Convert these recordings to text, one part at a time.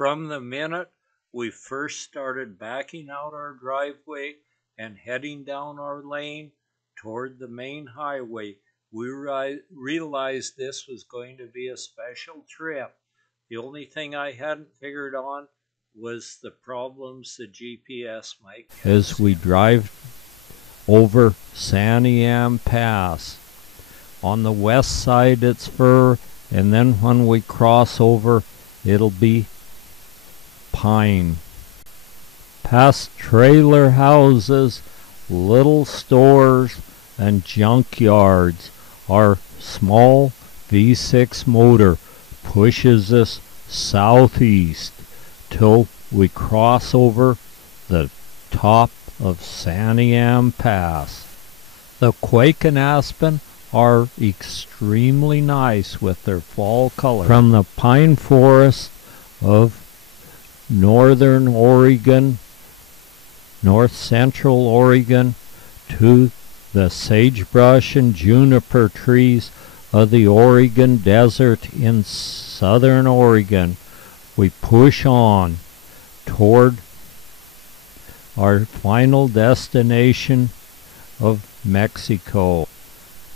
From the minute we first started backing out our driveway and heading down our lane toward the main highway, we realized this was going to be a special trip. The only thing I hadn't figured on was the problems the GPS might give as we drive over Santiam Pass. On the west side it's fir, and then when we cross over it'll be pine. Past trailer houses, little stores, and junkyards. Our small V6 motor pushes us southeast till we cross over the top of Santiam Pass. The quake and aspen are extremely nice with their fall color. From the pine forest of northern Oregon, north central Oregon, to the sagebrush and juniper trees of the Oregon Desert in southern Oregon, we push on toward our final destination of Mexico.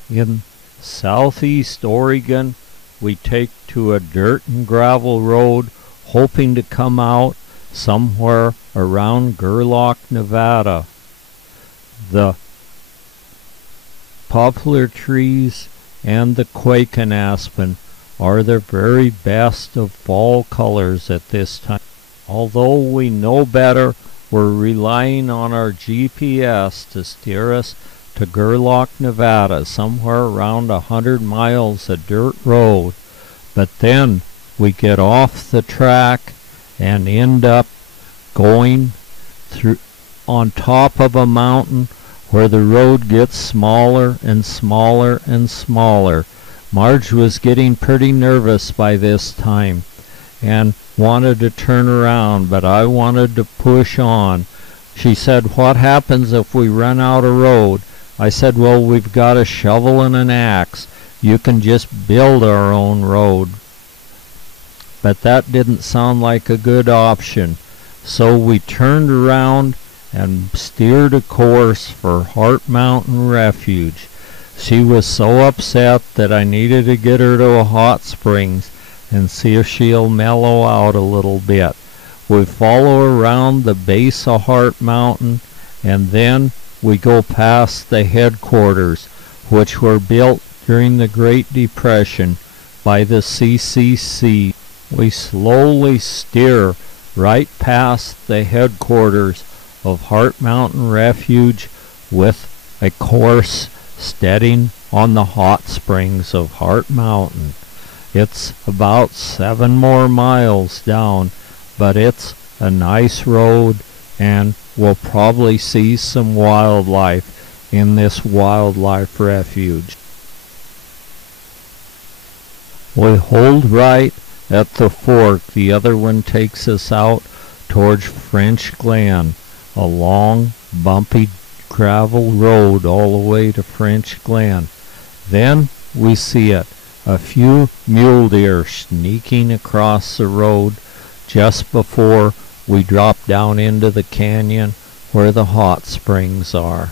In southeast Oregon, we take to a dirt and gravel road, hoping to come out somewhere around Gerlach, Nevada. The poplar trees and the quake and aspen are the very best of fall colors at this time. Although we know better, we're relying on our GPS to steer us to Gerlach, Nevada, somewhere around 100 miles of dirt road. But then we get off the track and end up going through on top of a mountain where the road gets smaller and smaller and smaller. Marge was getting pretty nervous by this time and wanted to turn around, but I wanted to push on. She said, "What happens if we run out of road?" I said, "Well, we've got a shovel and an axe. You can just build our own road." But that didn't sound like a good option. So we turned around and steered a course for Heart Mountain Refuge. She was so upset that I needed to get her to a hot springs and see if she'll mellow out a little bit. We follow around the base of Heart Mountain, and then we go past the headquarters, which were built during the Great Depression by the CCC. We slowly steer right past the headquarters of Heart Mountain Refuge with a course steading on the hot springs of Heart Mountain. It's about 7 more miles down, but it's a nice road, and we'll probably see some wildlife in this wildlife refuge. We hold right at the fork. The other one takes us out towards French Glen, a long, bumpy gravel road all the way to French Glen. Then we see it, a few mule deer sneaking across the road just before we drop down into the canyon where the hot springs are.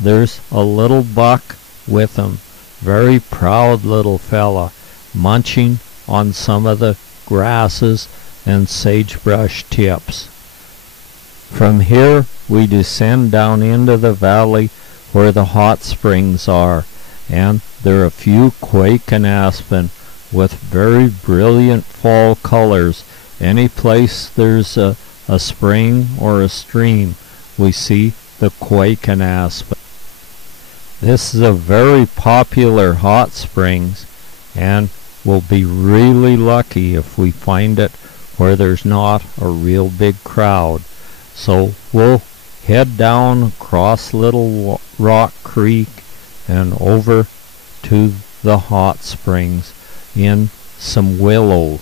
There's a little buck with him, very proud little fella, munching on some of the grasses and sagebrush tips. From here we descend down into the valley where the hot springs are, and there are a few quake and aspen with very brilliant fall colors. Any place there's a spring or a stream, we see the quake and aspen. This is a very popular hot springs, and we'll be really lucky if we find it where there's not a real big crowd. So we'll head down across Little Rock Creek and over to the hot springs in some willow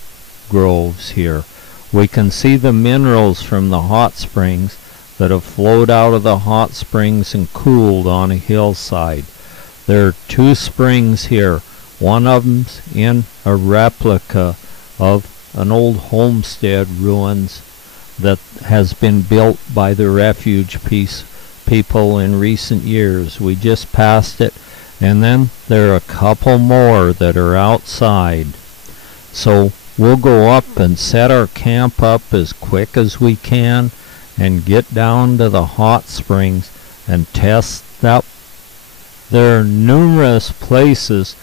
groves here. We can see the minerals from the hot springs that have flowed out of the hot springs and cooled on a hillside. There are 2 springs here. One of them's in a replica of an old homestead ruins that has been built by the refuge people in recent years. We just passed it, and then there are a couple more that are outside. So we'll go up and set our camp up as quick as we can and get down to the hot springs and test that. There are numerous places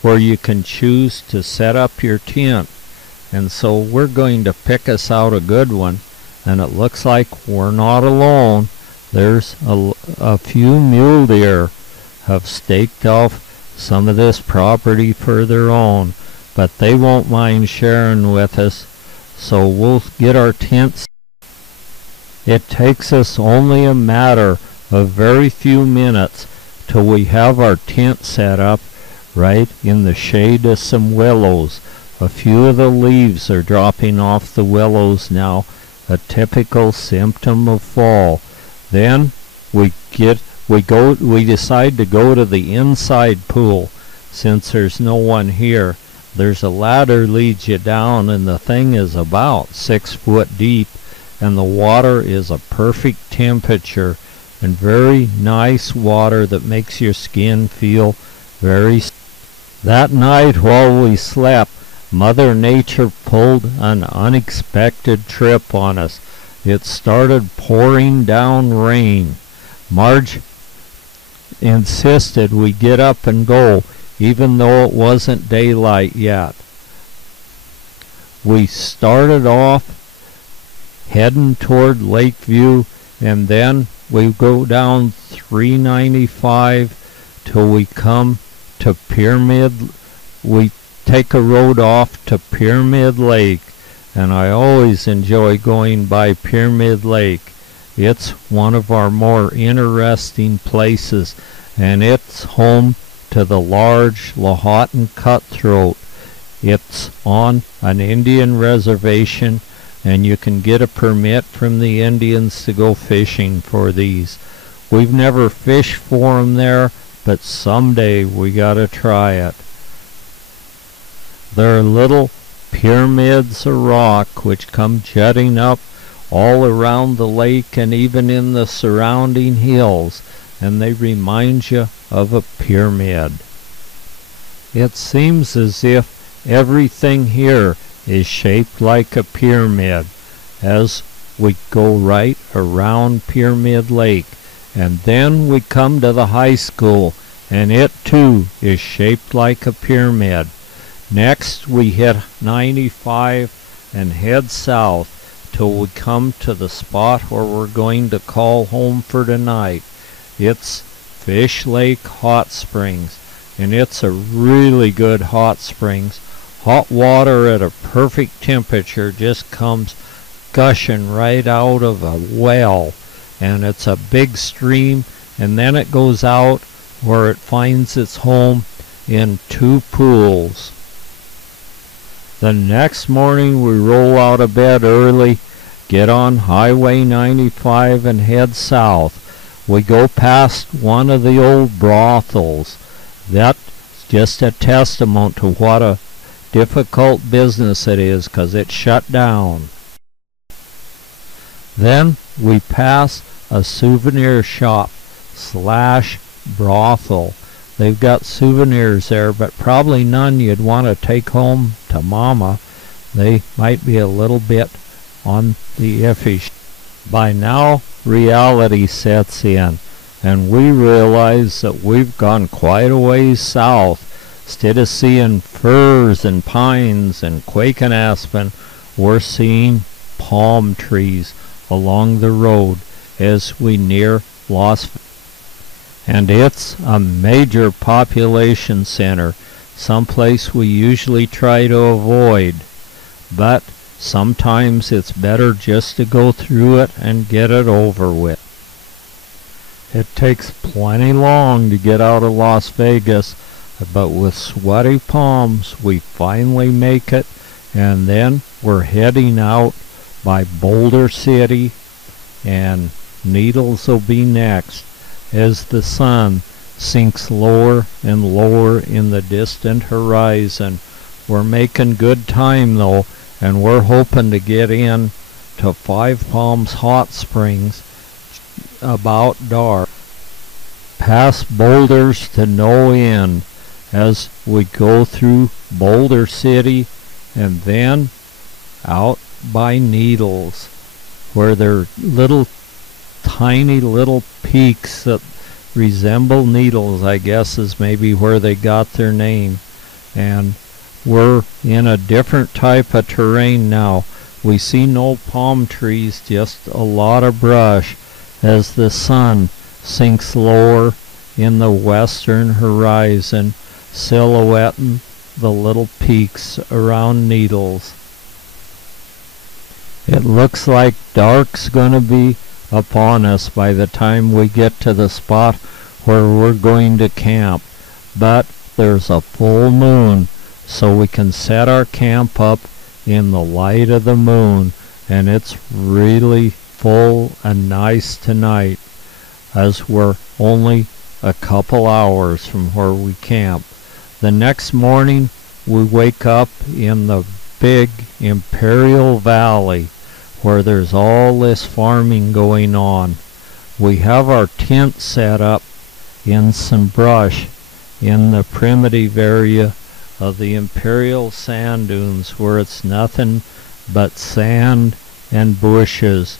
where you can choose to set up your tent, and so we're going to pick us out a good one, and it looks like we're not alone. There's a few mule deer have staked off some of this property further on, but they won't mind sharing with us, so we'll get our tents. It takes us only a matter of very few minutes till we have our tent set up right in the shade of some willows. A few of the leaves are dropping off the willows now, a typical symptom of fall. Then we decide to go to the inside pool. Since there's no one here, there's a ladder leads you down, and the thing is about 6 foot deep, and the water is a perfect temperature and very nice water that makes your skin feel very. That night while we slept, Mother Nature pulled an unexpected trip on us. It started pouring down rain. Marge insisted we get up and go, even though it wasn't daylight yet. We started off heading toward Lakeview, and then we go down 395 till we come to Pyramid. We take a road off to Pyramid Lake, and I always enjoy going by Pyramid Lake. It's one of our more interesting places, and it's home to the large Lahontan cutthroat. It's on an Indian reservation, and you can get a permit from the Indians to go fishing for these. We've never fished for them there, but someday we gotta try it. There are little pyramids of rock which come jutting up all around the lake and even in the surrounding hills, and they remind you of a pyramid. It seems as if everything here is shaped like a pyramid as we go right around Pyramid Lake, and then we come to the high school, and it too is shaped like a pyramid. Next we hit 95 and head south till we come to the spot where we're going to call home for tonight. It's Fish Lake Hot Springs, and it's a really good hot springs. Hot water at a perfect temperature just comes gushing right out of a well, and it's a big stream, and then it goes out where it finds its home in 2 pools. The next morning we roll out of bed early, get on Highway 95 and head south. We go past one of the old brothels. That's just a testament to what a difficult business it is, 'cause it's shut down. Then we pass a souvenir shop / brothel. They've got souvenirs there, but probably none you'd want to take home to Mama. They might be a little bit on the iffy. By now reality sets in, and we realize that we've gone quite a ways south. Instead of seeing firs and pines and quaking aspen, we're seeing palm trees along the road as we near Las Vegas. And it's a major population center, someplace we usually try to avoid. But sometimes it's better just to go through it and get it over with. It takes plenty long to get out of Las Vegas, but with sweaty palms we finally make it, and then we're heading out by Boulder City, and Needles will be next as the sun sinks lower and lower in the distant horizon. We're making good time though, and we're hoping to get in to Five Palms Hot Springs about dark. Past boulders to no end as we go through Boulder City, and then out by Needles, where there are tiny little peaks that resemble needles, I guess is maybe where they got their name. And we're in a different type of terrain now. We see no palm trees, just a lot of brush as the sun sinks lower in the western horizon, silhouetting the little peaks around Needles. It looks like dark's gonna be upon us by the time we get to the spot where we're going to camp, but there's a full moon, so we can set our camp up in the light of the moon, and it's really full and nice tonight, as we're only a couple hours from where we camp. The next morning we wake up in the big Imperial Valley, where there's all this farming going on. We have our tent set up in some brush in the primitive area of the Imperial Sand Dunes, where it's nothing but sand and bushes.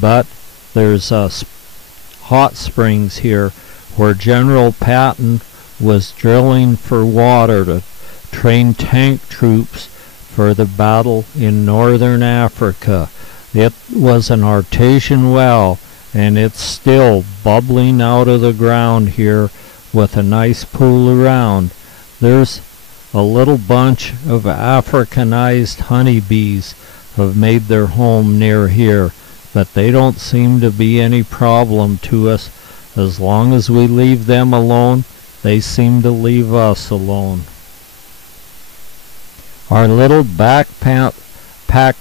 But there's hot springs here where General Patton was drilling for water to train tank troops for the battle in northern Africa. It was an artesian well, and it's still bubbling out of the ground here with a nice pool around. There's a little bunch of Africanized honeybees have made their home near here, but they don't seem to be any problem to us. As long as we leave them alone, they seem to leave us alone. Our little backpack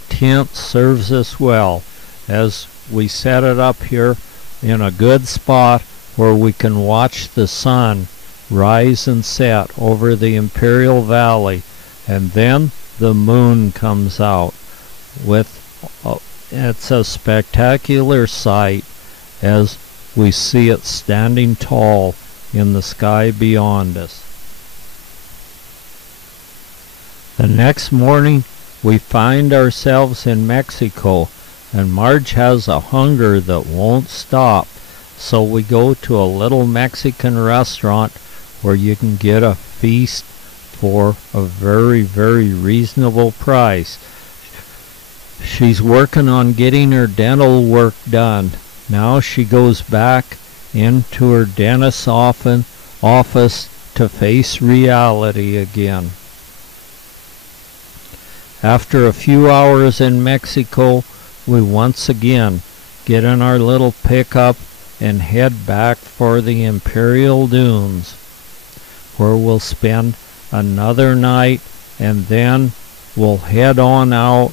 tent serves us well, as we set it up here in a good spot where we can watch the sun rise and set over the Imperial Valley, and then the moon comes out. It's a spectacular sight as we see it standing tall in the sky beyond us. The next morning we find ourselves in Mexico, and Marge has a hunger that won't stop, so we go to a little Mexican restaurant where you can get a feast for a very, very reasonable price. She's working on getting her dental work done. Now she goes back into her dentist's office to face reality again. After a few hours in Mexico, we once again get in our little pickup and head back for the Imperial Dunes, where we'll spend another night, and then we'll head on out.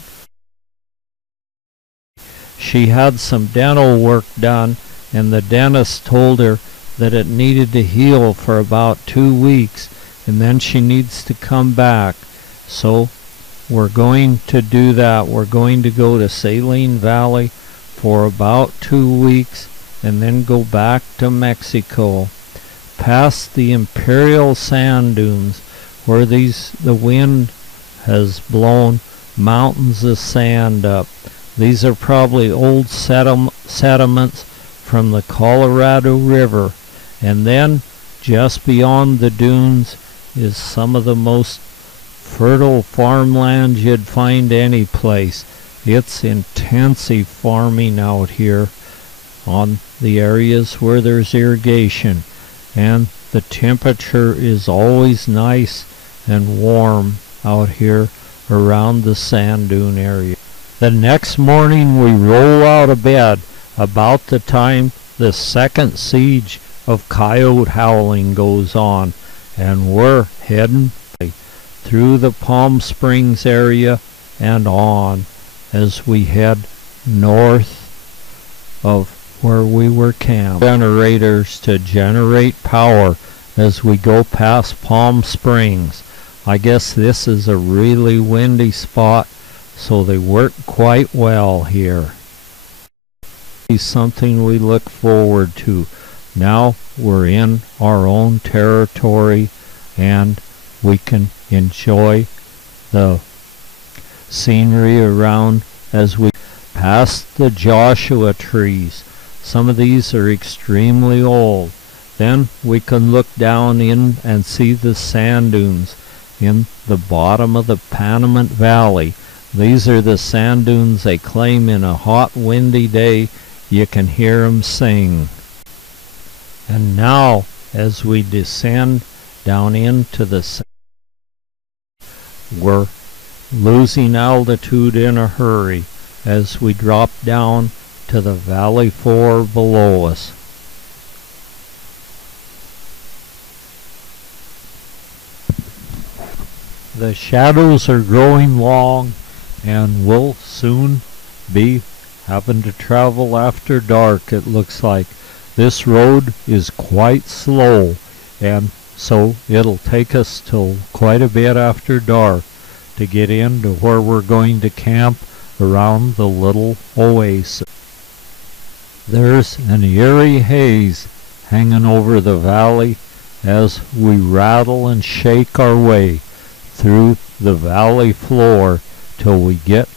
She had some dental work done, and the dentist told her that it needed to heal for about 2 weeks, and then she needs to come back. So we're going to do that. We're going to go to Saline Valley for about 2 weeks and then go back to Mexico, past the Imperial Sand Dunes, where the wind has blown mountains of sand up. These are probably old sediments from the Colorado River. And then just beyond the dunes is some of the most fertile farmland you'd find any place. It's intensive farming out here on the areas where there's irrigation, and the temperature is always nice and warm out here around the sand dune area. The next morning we roll out of bed about the time the second siege of coyote howling goes on, and we're heading through the Palm Springs area and on as we head north of where we were camped. Generators to generate power as we go past Palm Springs. I guess this is a really windy spot, so they work quite well here. It's something we look forward to. Now we're in our own territory and we can enjoy the scenery around as we pass the Joshua trees. Some of these are extremely old. Then we can look down in and see the sand dunes in the bottom of the Panamint Valley. These are the sand dunes they claim in a hot windy day you can hear them sing. And now as we descend down into the sand, we're losing altitude in a hurry as we drop down to the valley floor below us. The shadows are growing long and we'll soon be having to travel after dark, it looks like. This road is quite slow and so it'll take us till quite a bit after dark to get into where we're going to camp around the little oasis. There's an eerie haze hanging over the valley as we rattle and shake our way through the valley floor till we get